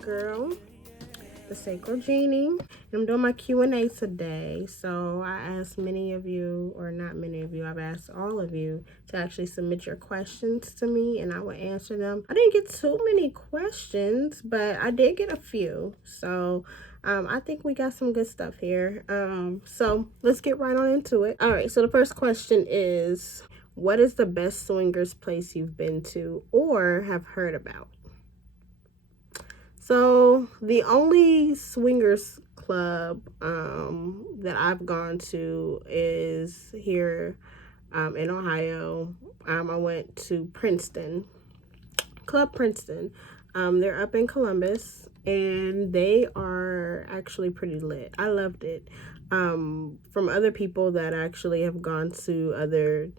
girl, the sacralgenie. I'm doing my Q&A today. So I asked many of you, or not many of you, I've asked all of you to actually submit your questions to me and I will answer them. I didn't get too many questions, but I did get a few. So I think we got some good stuff here. So let's get right on into it. All right, so the first question is, what is the best swingers place you've been to or have heard about? So the only swingers club that I've gone to is here in Ohio. I went to Princeton, Club Princeton. They're up in Columbus, and they are actually pretty lit. I loved it. From other people that actually have gone to other,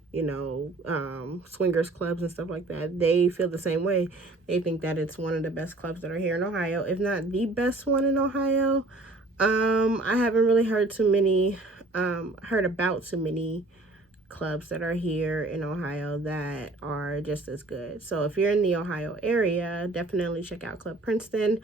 swingers clubs and stuff like that, they feel the same way. They think that it's one of the best clubs that are here in Ohio, if not the best one in Ohio. I haven't really heard about too many clubs that are here in Ohio that are just as good. So if you're in the Ohio area, definitely check out Club Princeton.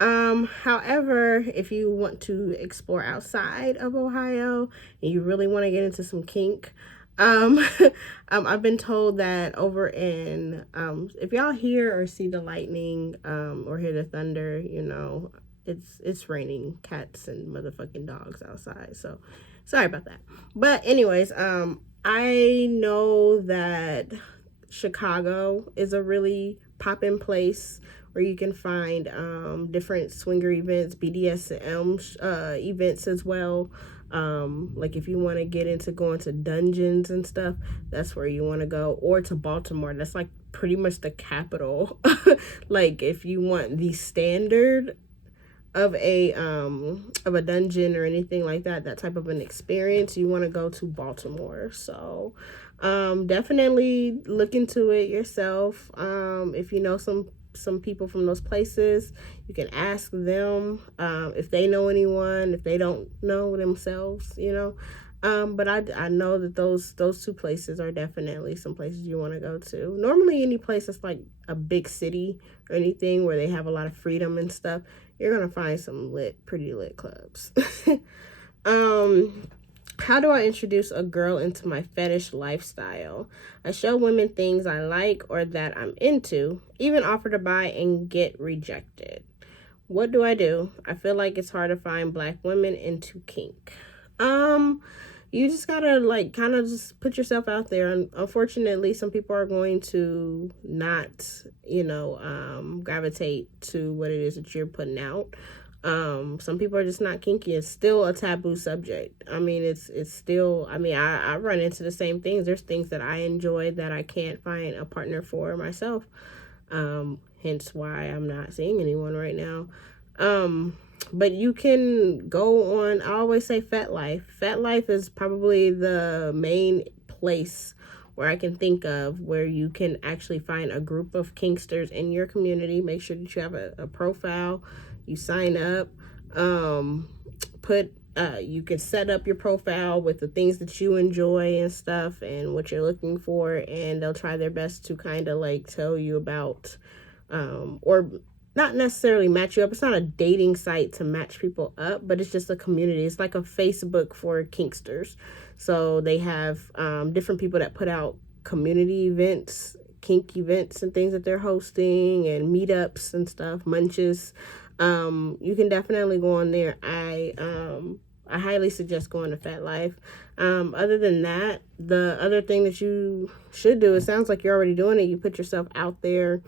However, if you want to explore outside of Ohio and you really want to get into some kink, I've been told that over in, if y'all hear or see the lightning, or hear the thunder, it's raining cats and motherfucking dogs outside. So sorry about that. But anyways, I know that Chicago is a really poppin' place where you can find different swinger events, BDSM events as well. Like if you want to get into going to dungeons and stuff, that's where you want to go. Or to Baltimore. That's like pretty much the capital. Like if you want the standard of a dungeon or anything like that type of an experience, you want to go to Baltimore. So definitely look into it yourself. If you know some people from those places, you can ask them if they know anyone, if they don't know themselves, but I know that those two places are definitely some places you want to go to. Normally any place that's like a big city or anything where they have a lot of freedom and stuff, you're gonna find some pretty lit clubs. How do I introduce a girl into my fetish lifestyle? I show women things I like or that I'm into, even offer to buy and get rejected. What do? I feel like it's hard to find black women into kink. You just gotta like kind of just put yourself out there, and unfortunately some people are going to not gravitate to what it is that you're putting out. Some people are just not kinky. It's still a taboo subject. I mean, it's still, I run into the same things. There's things that I enjoy that I can't find a partner for myself. Hence why I'm not seeing anyone right now. But you can go on, I always say FetLife. FetLife is probably the main place where I can think of where you can actually find a group of kinksters in your community. Make sure that you have a profile. You sign up. You can set up your profile with the things that you enjoy and stuff and what you're looking for, and they'll try their best to kind of like tell you about or not necessarily match you up. It's not a dating site to match people up, but it's just a community. It's like a Facebook for kinksters. So they have different people that put out community events, kink events and things that they're hosting, and meetups and stuff, munches. You can definitely go on there. I highly suggest going to FetLife. Other than that, the other thing that you should do, it sounds like you're already doing it, you put yourself out there.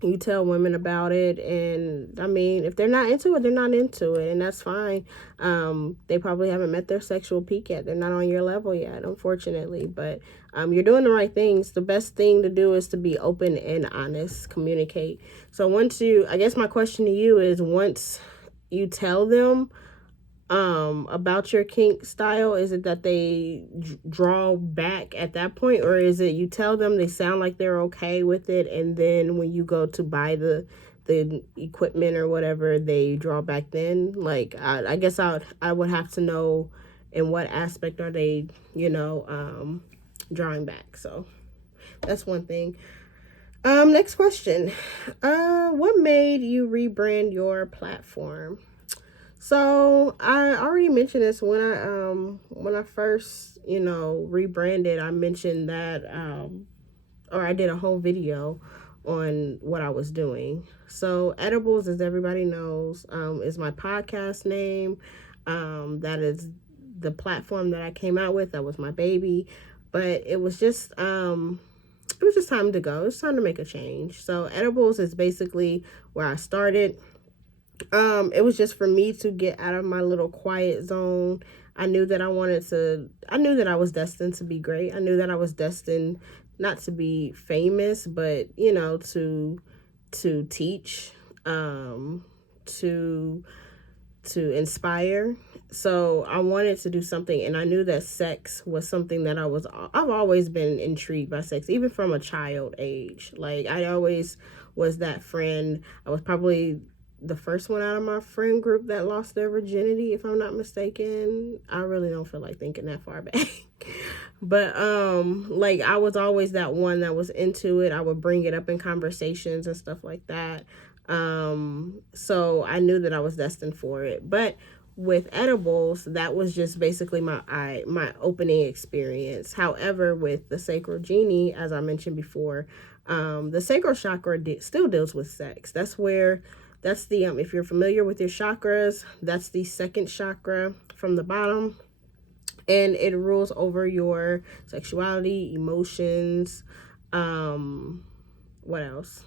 You tell women about it, and I mean, if they're not into it, they're not into it, and that's fine. They probably haven't met their sexual peak yet. They're not on your level yet, unfortunately, but you're doing the right things. The best thing to do is to be open and honest, communicate. So I guess my question to you is, once you tell them about your kink style, is it that they draw back at that point, or is it you tell them, they sound like they're okay with it, and then when you go to buy the equipment or whatever, they draw back then? Like I guess I would have to know in what aspect are they drawing back. So that's one thing. Next question. What made you rebrand your platform? So I already mentioned this when I first, rebranded. I mentioned that or I did a whole video on what I was doing. So edibles, as everybody knows, is my podcast name. That is the platform that I came out with. That was my baby. But it was just time to go. It was time to make a change. So edibles is basically where I started. It was just for me to get out of my little quiet zone. I knew that I was destined to be great. I knew that I was destined not to be famous, but to teach, to inspire. So I wanted to do something, and I knew that sex was something that I've always been intrigued by sex, even from a child age. Like, I always was that friend. I was probably the first one out of my friend group that lost their virginity, if I'm not mistaken. I really don't feel like thinking that far back. But like, I was always that one that was into it. I would bring it up in conversations and stuff like that. So I knew that I was destined for it. But with edibles, that was just basically my opening experience. However, with the sacralgenie, as I mentioned before, the sacral chakra still deals with sex. That's the if you're familiar with your chakras, that's the second chakra from the bottom, and it rules over your sexuality, emotions. What else?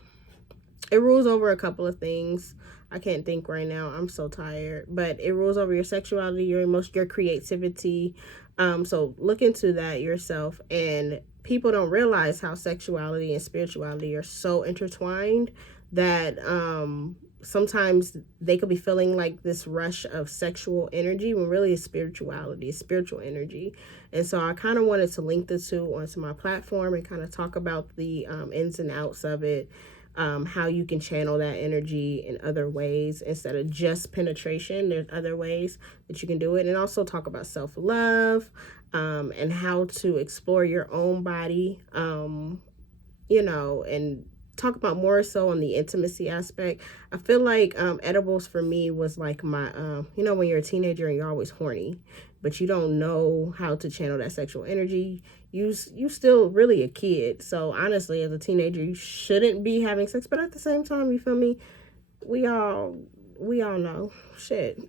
It rules over a couple of things. I can't think right now. I'm so tired. But it rules over your sexuality, your emotion, your creativity. So look into that yourself. And people don't realize how sexuality and spirituality are so intertwined that sometimes they could be feeling like this rush of sexual energy when really it's spirituality, it's spiritual energy. And so I kind of wanted to link the two onto my platform and kind of talk about the ins and outs of it. How you can channel that energy in other ways instead of just penetration. There's other ways that you can do it, and also talk about self-love, and how to explore your own body, and talk about more so on the intimacy aspect. I feel like edibles for me was like my, when you're a teenager and you're always horny, but you don't know how to channel that sexual energy. You still really a kid. So honestly, as a teenager, you shouldn't be having sex. But at the same time, you feel me? We all know shit.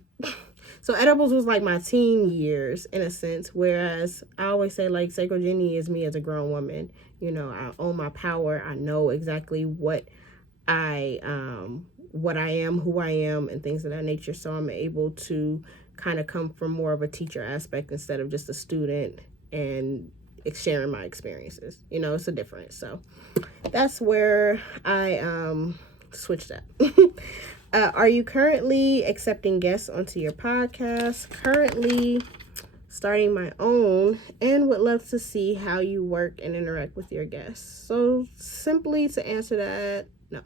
So edibles was like my teen years in a sense. Whereas I always say, like, sacralgenie is me as a grown woman. I own my power. I know exactly I what I am, who I am, and things of that nature. So I'm able to kind of come from more of a teacher aspect instead of just a student and sharing my experiences. It's a difference. So that's where I switched up. Are you currently accepting guests onto your podcast? Currently starting my own, and would love to see how you work and interact with your guests. So simply to answer that, no.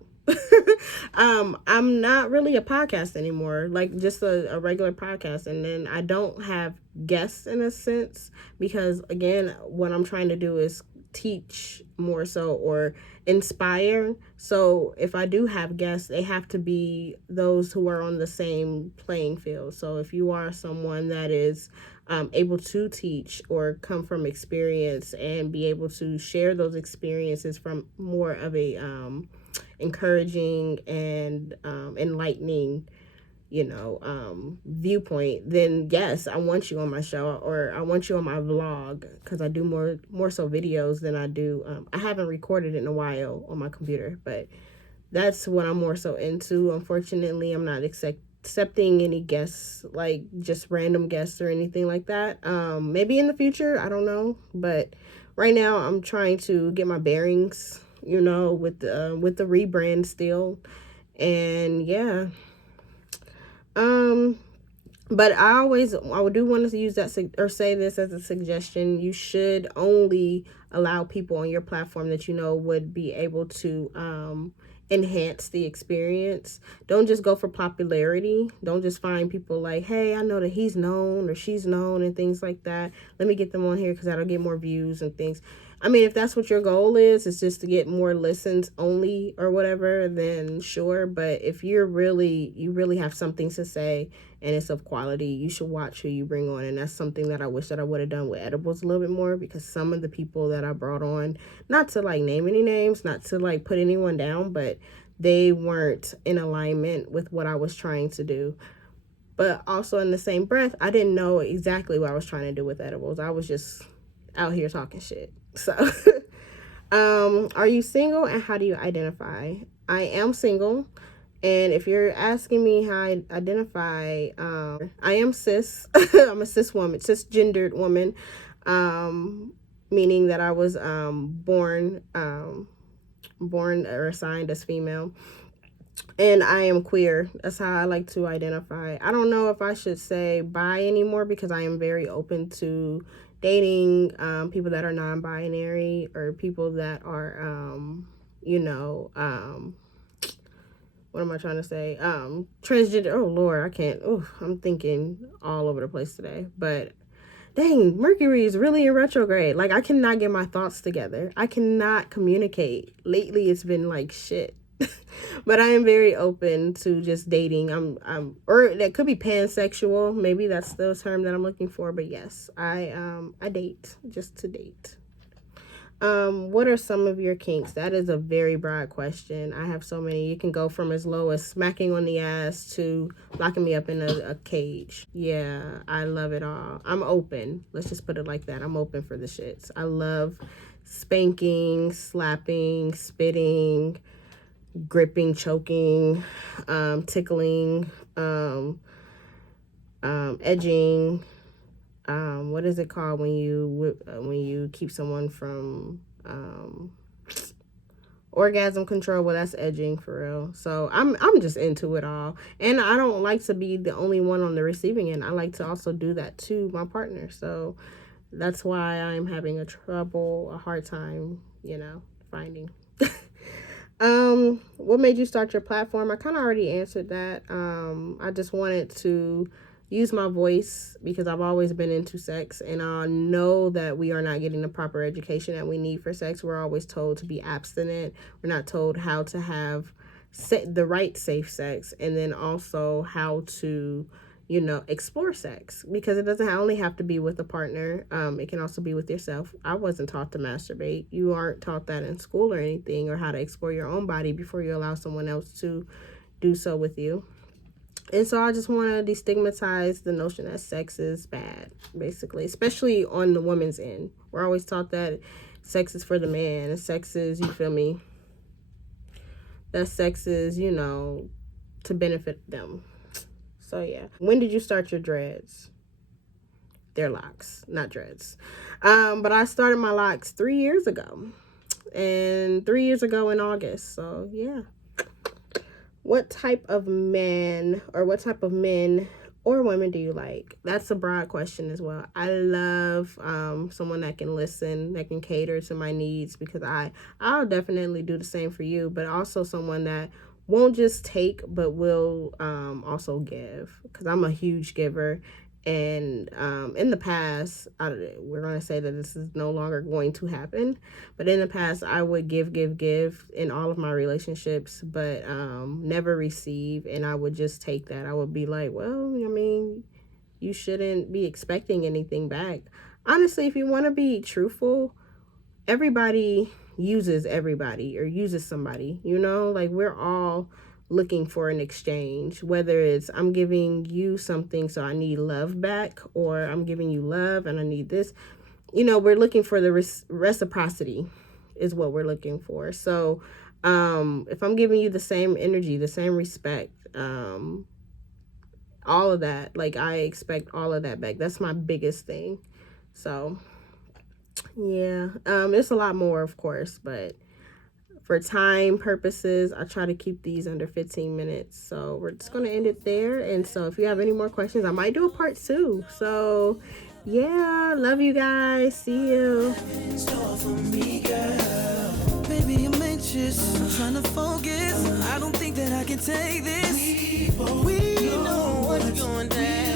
I'm not really a podcast anymore, like just a regular podcast. And then I don't have guests in a sense, because again, what I'm trying to do is teach more so, or inspire. So if I do have guests, they have to be those who are on the same playing field. So if you are someone that is able to teach or come from experience and be able to share those experiences from more of a encouraging and enlightening viewpoint, then yes, I want you on my show, or I want you on my vlog, because I do more so videos than I do. I haven't recorded in a while on my computer, but that's what I'm more so into. Unfortunately, I'm not accepting any guests, like just random guests or anything like that. Maybe in the future, I don't know, but right now I'm trying to get my bearings, with the rebrand still, and yeah. But I do want to use that or say this as a suggestion. You should only allow people on your platform that would be able to enhance the experience. Don't just go for popularity. Don't just find people like, hey, I know that he's known or she's known and things like that. Let me get them on here because that'll get more views and things. I mean, if that's what your goal is just to get more listens only or whatever, then sure. But if you really have something to say and it's of quality, you should watch who you bring on. And that's something that I wish that I would have done with edibles a little bit more, because some of the people that I brought on, not to like name any names, not to like put anyone down, but they weren't in alignment with what I was trying to do. But also in the same breath, I didn't know exactly what I was trying to do with edibles. I was just out here talking shit. So, are you single and how do you identify? I am single. And if you're asking me how I identify, I am cis. I'm a cis woman, cisgendered woman, meaning that I was born or assigned as female. And I am queer. That's how I like to identify. I don't know if I should say bi anymore, because I am very open to dating people that are non-binary or people that are, what am I trying to say? Transgender. Oh, Lord, I can't. Oh, I'm thinking all over the place today. But dang, Mercury is really in retrograde. Like, I cannot get my thoughts together. I cannot communicate. Lately, it's been like shit. But I am very open to just dating. Or that could be pansexual. Maybe that's the term that I'm looking for. But yes, I date just to date. What are some of your kinks? That is a very broad question. I have so many. You can go from as low as smacking on the ass to locking me up in a cage. Yeah, I love it all. I'm open. Let's just put it like that. I'm open for the shits. I love spanking, slapping, spitting, gripping, choking, tickling, edging. What is it called when you keep someone from orgasm control? Well, that's edging for real. So I'm just into it all, and I don't like to be the only one on the receiving end. I like to also do that to my partner. So that's why I'm having a hard time, finding. What made you start your platform? I kind of already answered that. I just wanted to use my voice because I've always been into sex, and I know that we are not getting the proper education that we need for sex. We're always told to be abstinent. We're not told how to have the right safe sex, and then also how to explore sex, because it doesn't only have to be with a partner. It can also be with yourself. I wasn't taught to masturbate. You aren't taught that in school or anything, or how to explore your own body before you allow someone else to do so with you. And so I just want to destigmatize the notion that sex is bad, basically, especially on the woman's end. We're always taught that sex is for the man, and sex is, you feel me, that sex is, to benefit them. So yeah. When did you start your dreads? They're locks, not dreads. But I started my locks 3 years ago. And 3 years ago in August. So yeah. What type of men or women do you like? That's a broad question as well. I love someone that can listen, that can cater to my needs, because I'll definitely do the same for you, but also someone that won't just take, but will also give, because I'm a huge giver. And in the past, we're going to say that this is no longer going to happen, but in the past, I would give in all of my relationships, but never receive. And I would just take that. I would be like, well, I mean, you shouldn't be expecting anything back. Honestly, if you want to be truthful, everybody uses everybody or uses somebody, like we're all looking for an exchange, whether it's I'm giving you something so I need love back, or I'm giving you love and I need this. We're looking for the reciprocity is what we're looking for. So if I'm giving you the same energy, the same respect, all of that, like I expect all of that back. That's my biggest thing. So yeah, there's a lot more, of course, but for time purposes, I try to keep these under 15 minutes. So we're just going to end it there. And so if you have any more questions, I might do a part 2. So yeah, love you guys. See you. anxious. I'm trying to focus. I don't think that I can take this. We know what's going down.